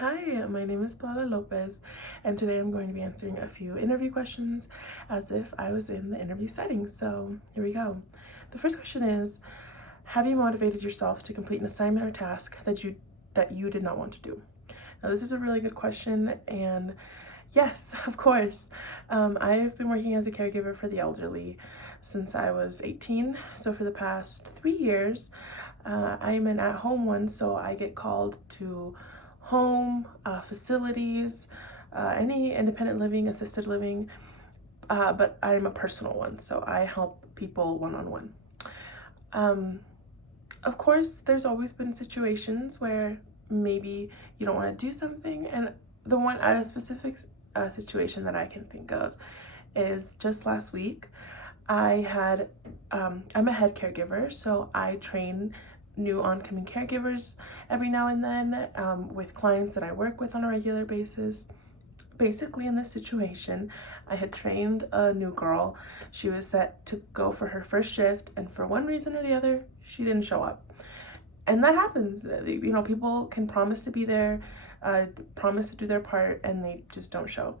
Hi, my name is Paula Lopez, and today I'm going to be answering a few interview questions as if I was in the interview setting. So here we go. The first question is, have you motivated yourself to complete an assignment or task that you did not want to do? Now, this is a really good question, and yes, of course. I've been working as a caregiver for the elderly since I was 18. So for the past 3 years, I'm an at-home one, so I get called to home facilities, any independent living, assisted living, but I'm a personal one, so I help people one-on-one. Of course, there's always been situations where maybe you don't want to do something, and a specific situation that I can think of is just last week. I'm a head caregiver, so I train new oncoming caregivers every now and then with clients that I work with on a regular basis. Basically, in this situation, I had trained a new girl. She was set to go for her first shift, and for one reason or the other, she didn't show up. And that happens. People can promise to be there, promise to do their part, and they just don't show.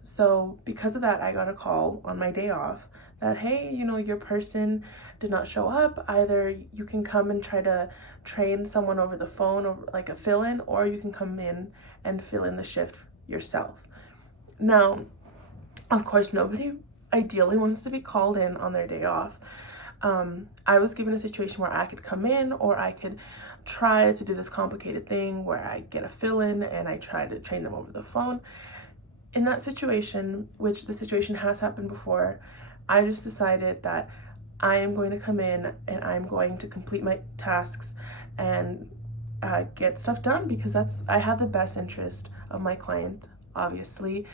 So because of that, I got a call on my day off that, hey, your person did not show up. Either you can come and try to train someone over the phone, or like a fill-in, or you can come in and fill in the shift yourself. Now, of course, nobody ideally wants to be called in on their day off. I was given a situation where I could come in, or I could try to do this complicated thing where I get a fill-in and I try to train them over the phone. In that situation, which the situation has happened before, I just decided that I am going to come in and I'm going to complete my tasks and get stuff done, because I have the best interest of my client, obviously.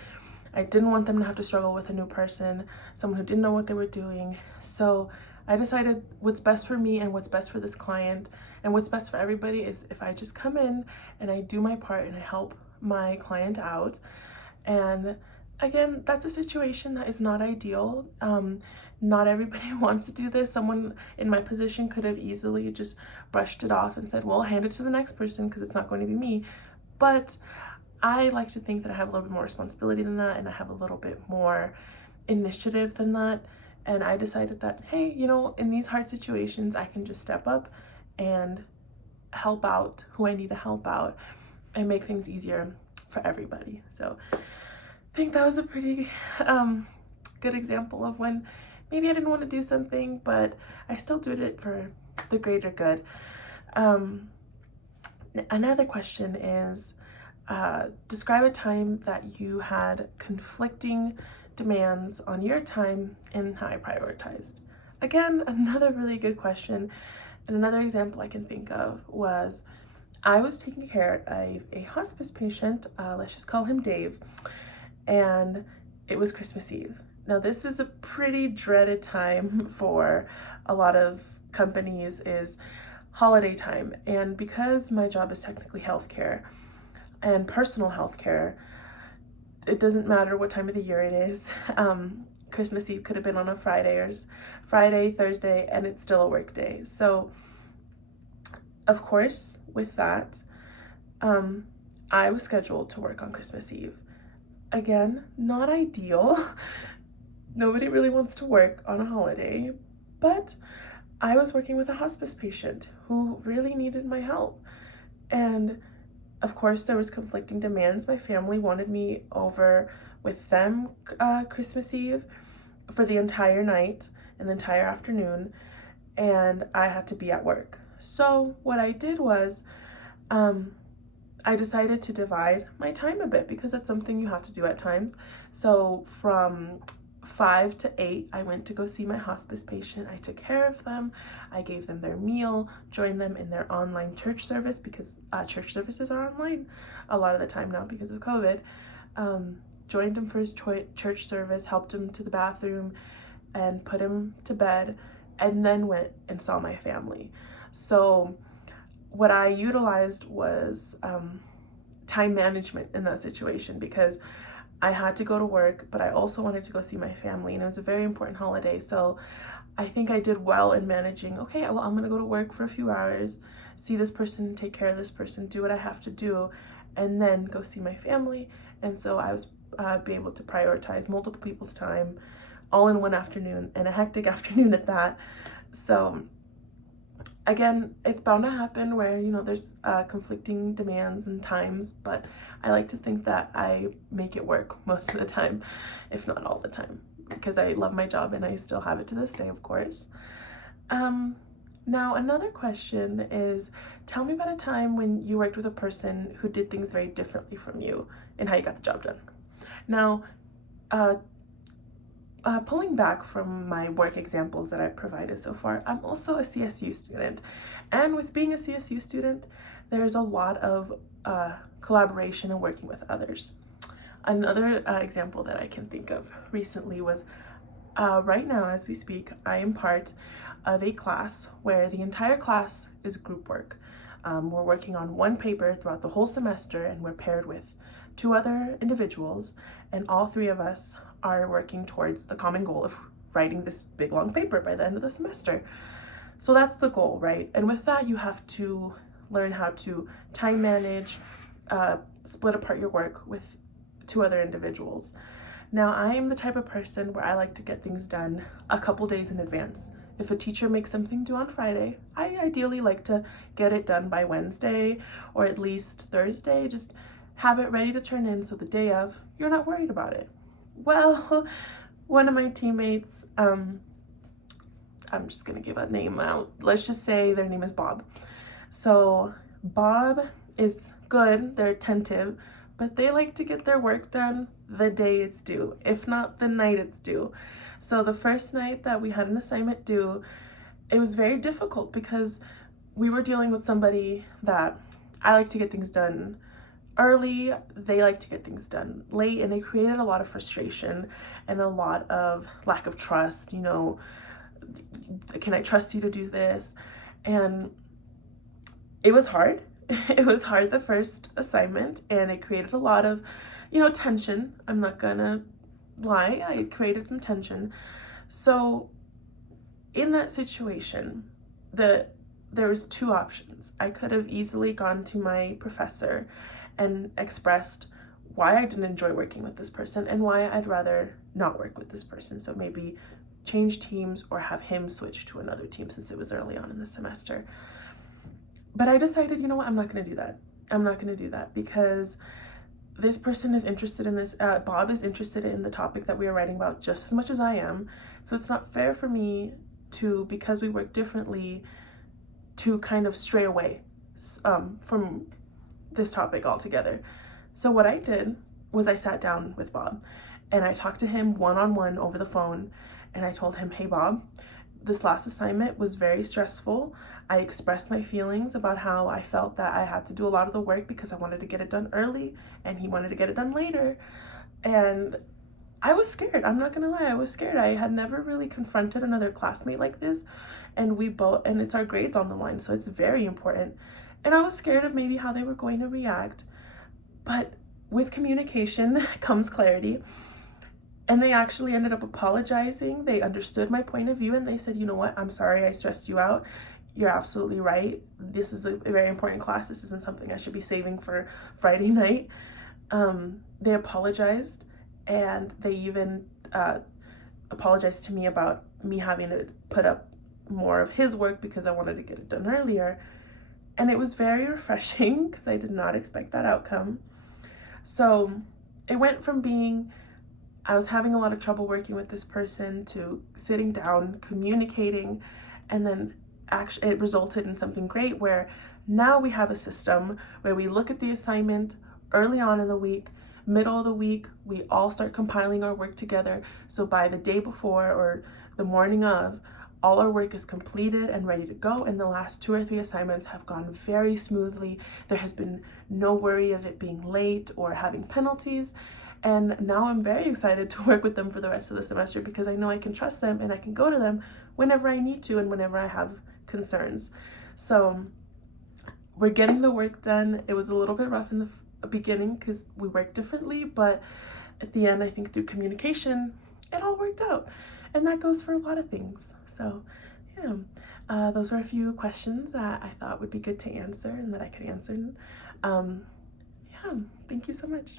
I didn't want them to have to struggle with a new person, someone who didn't know what they were doing. So I decided what's best for me and what's best for this client and what's best for everybody is if I just come in and I do my part and I help my client out. And again, that's a situation that is not ideal. Not everybody wants to do this. Someone in my position could have easily just brushed it off and said, well, hand it to the next person because it's not going to be me. But I like to think that I have a little bit more responsibility than that, and I have a little bit more initiative than that. And I decided that, hey, in these hard situations, I can just step up and help out who I need to help out and make things easier for everybody. So I think that was a pretty good example of when maybe I didn't want to do something, but I still did it for the greater good. Another question is, describe a time that you had conflicting demands on your time and how I prioritized. Again, another really good question. And another example I can think of was I was taking care of a hospice patient, let's just call him Dave, and it was Christmas Eve. Now, this is a pretty dreaded time for a lot of companies, is holiday time. And because my job is technically healthcare and personal healthcare, it doesn't matter what time of the year it is. Christmas Eve could have been on a Friday, Thursday, and it's still a work day. So, of course, with that, I was scheduled to work on Christmas Eve. Again, not ideal. Nobody really wants to work on a holiday, but I was working with a hospice patient who really needed my help. And of course, there was conflicting demands. My family wanted me over with them Christmas Eve for the entire night and the entire afternoon, and I had to be at work. So what I did was I decided to divide my time a bit, because that's something you have to do at times. So from 5 to 8, I went to go see my hospice patient. I took care of them. I gave them their meal, joined them in their online church service, because church services are online a lot of the time now because of COVID. Joined him for his church service, helped him to the bathroom, and put him to bed, and then went and saw my family. So what I utilized was time management in that situation, because I had to go to work, but I also wanted to go see my family, and it was a very important holiday. So I think I did well in managing, okay, well, I'm gonna go to work for a few hours, see this person, take care of this person, do what I have to do, and then go see my family. And so I was be able to prioritize multiple people's time all in one afternoon, and a hectic afternoon at that. So again, it's bound to happen where, there's conflicting demands and times, but I like to think that I make it work most of the time, if not all the time, because I love my job and I still have it to this day, of course. Now, another question is, tell me about a time when you worked with a person who did things very differently from you and how you got the job done. Now, pulling back from my work examples that I've provided so far, I'm also a CSU student. And with being a CSU student, there's a lot of collaboration and working with others. Another example that I can think of recently was right now, as we speak, I am part of a class where the entire class is group work. We're working on one paper throughout the whole semester, and we're paired with 2 other individuals, and all 3 of us are working towards the common goal of writing this big long paper by the end of the semester. So that's the goal, right? And with that, you have to learn how to time manage, split apart your work with 2 other individuals. Now, I am the type of person where I like to get things done a couple days in advance. If a teacher makes something due on Friday, I ideally like to get it done by Wednesday or at least Thursday. Just have it ready to turn in so the day of, you're not worried about it. Well, one of my teammates, I'm just gonna give a name out. Let's just say their name is Bob. So Bob is good, they're attentive, but they like to get their work done the day it's due, if not the night it's due. So the first night that we had an assignment due, it was very difficult because we were dealing with somebody that I like to get things done early, they like to get things done late, and it created a lot of frustration and a lot of lack of trust. Can I trust you to do this? And it was hard. It was hard the first assignment, and it created a lot of, tension. I'm not gonna lie, it created some tension. So in that situation, there was 2 options. I could have easily gone to my professor and expressed why I didn't enjoy working with this person and why I'd rather not work with this person. So maybe change teams or have him switch to another team since it was early on in the semester. But I decided, you know what, I'm not gonna do that. I'm not gonna do that because this person is interested in this, Bob is interested in the topic that we are writing about just as much as I am. So it's not fair for me to, because we work differently, to kind of stray away from this topic altogether. So what I did was I sat down with Bob and I talked to him one-on-one over the phone, and I told him, hey Bob, this last assignment was very stressful. I expressed my feelings about how I felt that I had to do a lot of the work because I wanted to get it done early and he wanted to get it done later. And I was scared. I'm not gonna lie, I was scared. I had never really confronted another classmate like this, and it's our grades on the line, so it's very important. And I was scared of maybe how they were going to react. But with communication comes clarity. And they actually ended up apologizing. They understood my point of view and they said, you know what, I'm sorry I stressed you out. You're absolutely right. This is a very important class. This isn't something I should be saving for Friday night. They apologized, and they even apologized to me about me having to put up more of his work because I wanted to get it done earlier. And it was very refreshing because I did not expect that outcome. So it went from being, I was having a lot of trouble working with this person, to sitting down, communicating, and then actually it resulted in something great where now we have a system where we look at the assignment early on in the week, middle of the week, we all start compiling our work together. So by the day before or the morning of, all our work is completed and ready to go, and the last 2 or 3 assignments have gone very smoothly. There has been no worry of it being late or having penalties. And now I'm very excited to work with them for the rest of the semester because I know I can trust them and I can go to them whenever I need to and whenever I have concerns. So we're getting the work done. It was a little bit rough in the beginning because we work differently, but at the end, I think through communication, it all worked out. And that goes for a lot of things. So yeah, those are a few questions that I thought would be good to answer and that I could answer. Yeah, thank you so much.